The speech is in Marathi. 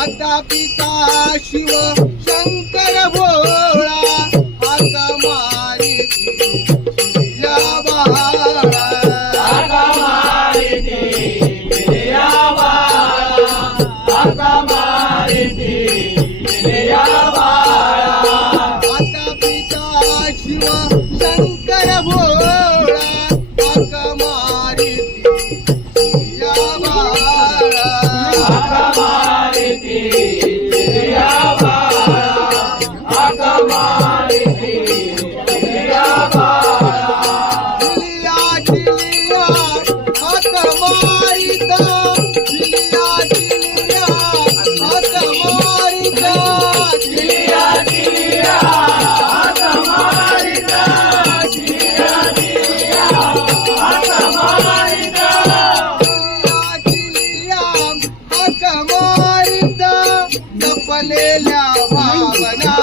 माता पिता शिव शंकर भोळा हाक मारिती या बाळा हाक मारिती या बाळा हाक मारिती या बाळा माता पिता शिव शंकर भोळा हाक मारिती या बाळा हाक मारिती या बाळा हाक मारिती या बाळा चिलिया चिलिया हाक मारिता चिलिया चिलिया हाक मारिता चिलिया चिलिया हाक मारिता चिलिया चिलिया हाक मारिता चिलिया हाक मारिता जपलेल्या भावना